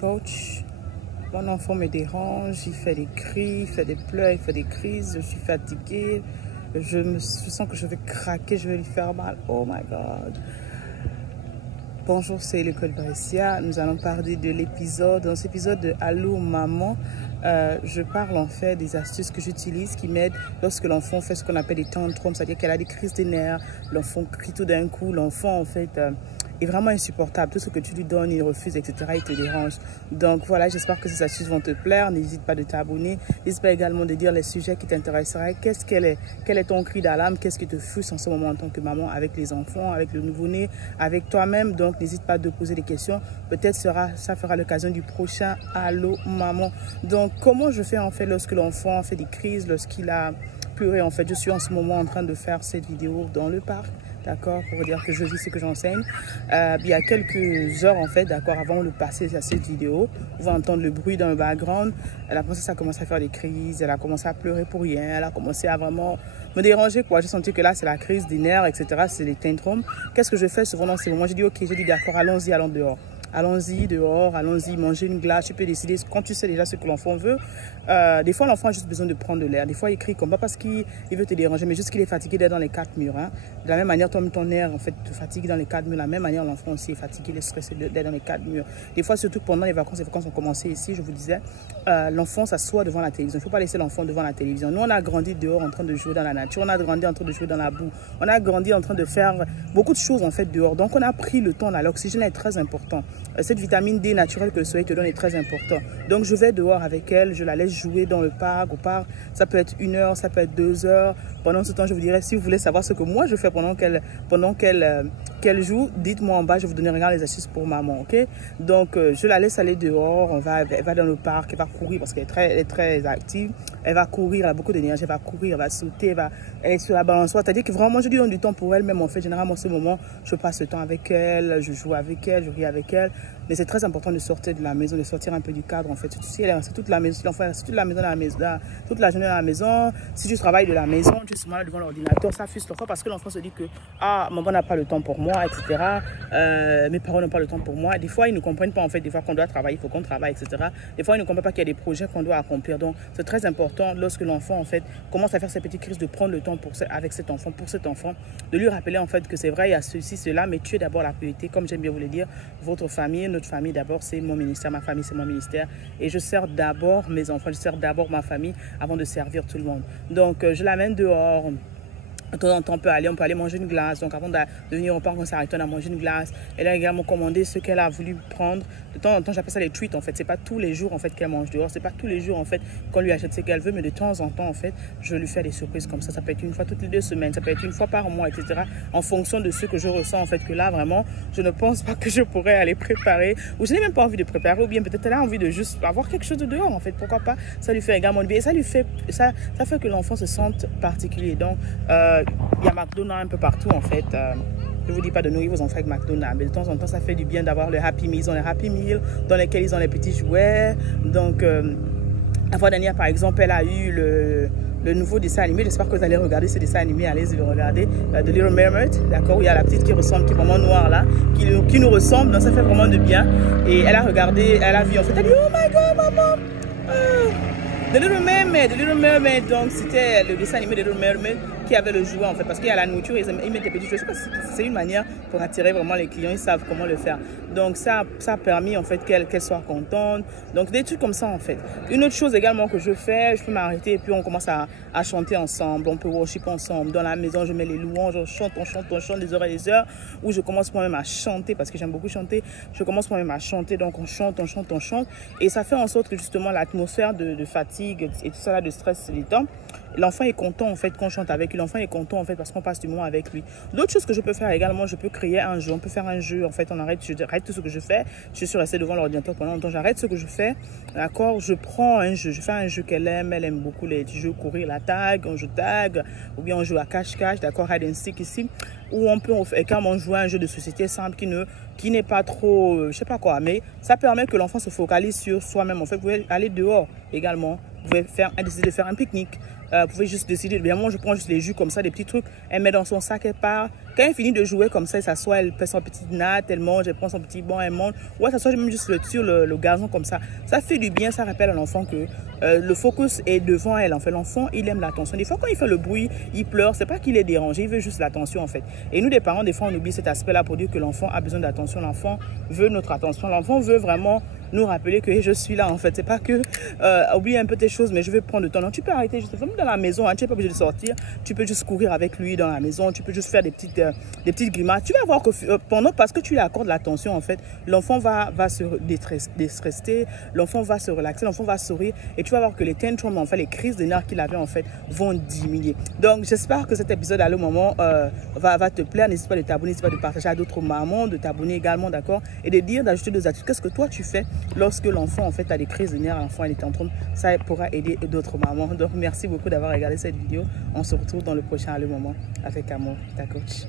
coach. Mon enfant me dérange, il fait des cris, il fait des pleurs, il fait des crises, je suis fatiguée, je sens que je vais craquer, je vais lui faire mal. Oh my God. Bonjour, c'est l'école Brescia. Nous allons parler de l'épisode, dans cet épisode de Allô Maman. Je parle en fait des astuces que j'utilise qui m'aident lorsque l'enfant fait ce qu'on appelle des tantrums, c'est-à-dire qu'elle a des crises de nerfs, l'enfant crie tout d'un coup, l'enfant en fait est vraiment insupportable. Tout ce que tu lui donnes, il refuse, etc. Il te dérange. Donc voilà, j'espère que ces astuces vont te plaire. N'hésite pas de t'abonner. N'hésite pas également de dire les sujets qui t'intéresseraient. Quel est ton cri d'alarme? Qu'est-ce qui te frustre en ce moment en tant que maman avec les enfants, avec le nouveau-né, avec toi-même? Donc n'hésite pas de poser des questions. Peut-être ça fera l'occasion du prochain Allô Maman. Donc comment je fais en fait lorsque l'enfant fait des crises, lorsqu'il a pleuré en fait? Je suis en ce moment en train de faire cette vidéo dans le parc. D'accord, pour dire que je vis ce que j'enseigne. Il y a quelques heures, en fait, d'accord, avant de passer à cette vidéo, on va entendre le bruit dans le background. La princesse a commencé à faire des crises, elle a commencé à pleurer pour rien, elle a commencé à vraiment me déranger, quoi. J'ai senti que là, c'est la crise des nerfs, etc., c'est les tantrums. Qu'est-ce que je fais souvent dans ces moments? J'ai dit, ok, j'ai dit, d'accord, allons-y, allons dehors. Allons-y dehors, allons-y manger une glace, tu peux décider quand tu sais déjà ce que l'enfant veut. Des fois, l'enfant a juste besoin de prendre de l'air. Des fois, il crie comme pas parce qu'il veut te déranger, mais juste qu'il est fatigué d'être dans les quatre murs. Hein. De la même manière, toi, ton air en fait, te fatigue dans les quatre murs. De la même manière, l'enfant aussi est fatigué, il est stressé d'être dans les quatre murs. Des fois, surtout pendant les vacances ont commencé ici, je vous disais, l'enfant s'assoit devant la télévision. Il ne faut pas laisser l'enfant devant la télévision. Nous, on a grandi dehors en train de jouer dans la nature. On a grandi en train de jouer dans la boue. On a grandi en train de faire beaucoup de choses en fait dehors. Donc, on a pris le temps là. L'oxygène est très important. Cette vitamine D naturelle que le soleil te donne est très important. Donc, je vais dehors avec elle, je la laisse jouer dans le parc, au parc. Ça peut être 1 heure, ça peut être 2 heures. Pendant ce temps, je vous dirai, si vous voulez savoir ce que moi je fais pendant qu'elle joue, dites-moi en bas, je vous donnerai les astuces pour maman, ok? Donc, je la laisse aller dehors, elle va dans le parc, elle va courir parce qu'elle est très active. Elle va courir, elle a beaucoup d'énergie, elle va courir, elle va sauter, elle est sur la balançoire. C'est-à-dire que vraiment, je lui donne du temps pour elle-même. En fait, généralement, en ce moment, je passe le temps avec elle, je joue avec elle, je ris avec elle. Mais c'est très important de sortir de la maison, de sortir un peu du cadre, en fait. Si elle est restée toute la maison, si l'enfant est resté toute la maison toute la journée à la maison, si tu travailles de la maison, tu es souvent là devant l'ordinateur, ça frustre l'enfant parce que l'enfant se dit que ah, maman n'a pas le temps pour moi, etc. Mes parents n'ont pas le temps pour moi. Des fois, ils ne comprennent pas, en fait, des fois qu'on doit travailler, il faut qu'on travaille, etc. Des fois, ils ne comprennent pas qu'il y a des projets qu'on doit accomplir. Donc, c'est très important lorsque l'enfant, en fait, commence à faire ses petites crises, de prendre le temps avec cet enfant, de lui rappeler, en fait, que c'est vrai, il y a ceci, cela, mais tu es d'abord la priorité, comme j'aime bien vous le dire, votre famille, notre famille d'abord, c'est mon ministère, ma famille, c'est mon ministère. Et je sers d'abord mes enfants, je sers d'abord ma famille avant de servir tout le monde. Donc, je l'amène dehors. De temps en temps, on peut aller manger une glace. Donc, avant de venir au parc, on s'arrête, on a mangé une glace. Elle a également commandé ce qu'elle a voulu prendre. De temps en temps, j'appelle ça les treats, en fait. C'est pas tous les jours, en fait, qu'elle mange dehors. C'est pas tous les jours, en fait, qu'on lui achète ce qu'elle veut. Mais de temps en temps, en fait, je lui fais des surprises comme ça. Ça peut être une fois toutes les 2 semaines. Ça peut être une fois par mois, etc. En fonction de ce que je ressens, en fait, que là, vraiment, je ne pense pas que je pourrais aller préparer. Ou je n'ai même pas envie de préparer. Ou bien peut-être elle a envie de juste avoir quelque chose de dehors, en fait. Pourquoi pas? Ça lui fait également du bien. Et ça fait que l'enfant se sente particulier. Donc, il y a McDonald's un peu partout en fait. Je ne vous dis pas de nourrir vos enfants avec McDonald's, mais de temps en temps, ça fait du bien d'avoir le Happy Meal. Ils ont les Happy Meal dans lesquels ils ont les petits jouets. Donc, la fois dernière, par exemple, elle a eu le nouveau dessin animé. J'espère que vous allez regarder ce dessin animé. Allez-y le regarder. The Little Mermaid, d'accord, où il y a la petite qui ressemble, qui est vraiment noire là, qui nous ressemble. Donc, ça fait vraiment de bien. Et elle a regardé, elle a vu en fait, elle a dit, oh my God, maman! The Little Mermaid, donc c'était le dessin animé de Little Mermaid qui avait le jouet en fait, parce qu'il y a la nourriture, ils mettent des petits jouets. Je sais pas si c'est une manière pour attirer vraiment les clients, ils savent comment le faire. Donc ça a permis en fait qu'elle soit contente. Donc des trucs comme ça en fait. Une autre chose également que je fais, je peux m'arrêter et puis on commence à chanter ensemble, on peut worship ensemble. Dans la maison, je mets les louanges, on chante des heures et des heures, où je commence moi-même à chanter parce que j'aime beaucoup chanter. Je commence moi-même à chanter, donc on chante. Et ça fait en sorte que justement l'atmosphère de fatigue et tout ça là, de stress se détend. L'enfant est content en fait qu'on chante avec lui. L'enfant est content en fait parce qu'on passe du moment avec lui. D'autres choses que je peux faire également, je peux créer un jeu. On peut faire un jeu en fait. J'arrête tout ce que je fais. Je suis restée devant l'ordinateur pendant longtemps. J'arrête ce que je fais. D'accord. Je prends un jeu. Je fais un jeu qu'elle aime. Elle aime beaucoup les jeux courir, la tag. On joue tag ou bien on joue à cache-cache. D'accord. Hide and seek ici. Ou on peut également jouer à un jeu de société simple qui n'est pas trop, je sais pas quoi. Mais ça permet que l'enfant se focalise sur soi-même. En fait, vous pouvez aller dehors également. Vous pouvez décider de faire un pique-nique. Vous pouvez juste décider, évidemment, je prends juste les jus comme ça, des petits trucs, elle met dans son sac, elle part. Quand elle finit de jouer comme ça, elle s'assoit, elle fait son petit natte, elle mange, elle prend son petit banc, elle mange. Ou elle s'assoit même juste sur le gazon comme ça. Ça fait du bien, ça rappelle à l'enfant que le focus est devant elle. En fait, l'enfant, il aime l'attention. Des fois, quand il fait le bruit, il pleure, c'est pas qu'il est dérangé, il veut juste l'attention en fait. Et nous, des parents, des fois, on oublie cet aspect-là pour dire que l'enfant a besoin d'attention. L'enfant veut notre attention. L'enfant veut vraiment nous rappeler que hey, je suis là en fait. C'est pas que oublier un peu tes choses, mais je vais prendre le temps. Donc tu peux arrêter juste même dans la maison, hein, tu n'es pas obligé de sortir. Tu peux juste courir avec lui dans la maison. Tu peux juste faire des petites grimaces. Tu vas voir que parce que tu lui accordes l'attention en fait, l'enfant va se déstresser, l'enfant va se relaxer, l'enfant va sourire et tu vas voir que les tantrums, en fait, les crises de nerfs qu'il avait en fait vont diminuer. Donc j'espère que cet épisode Allô Maman va te plaire. N'hésite pas de t'abonner, n'hésite pas de partager à d'autres mamans, de t'abonner également, d'accord, et de dire d'ajouter des attitudes. Qu'est-ce que toi tu fais lorsque l'enfant en fait a des crises de nerfs, l'enfant est en train, ça pourra aider d'autres mamans. Donc merci beaucoup d'avoir regardé cette vidéo. On se retrouve dans le prochain Allô Maman avec amour, ta coach.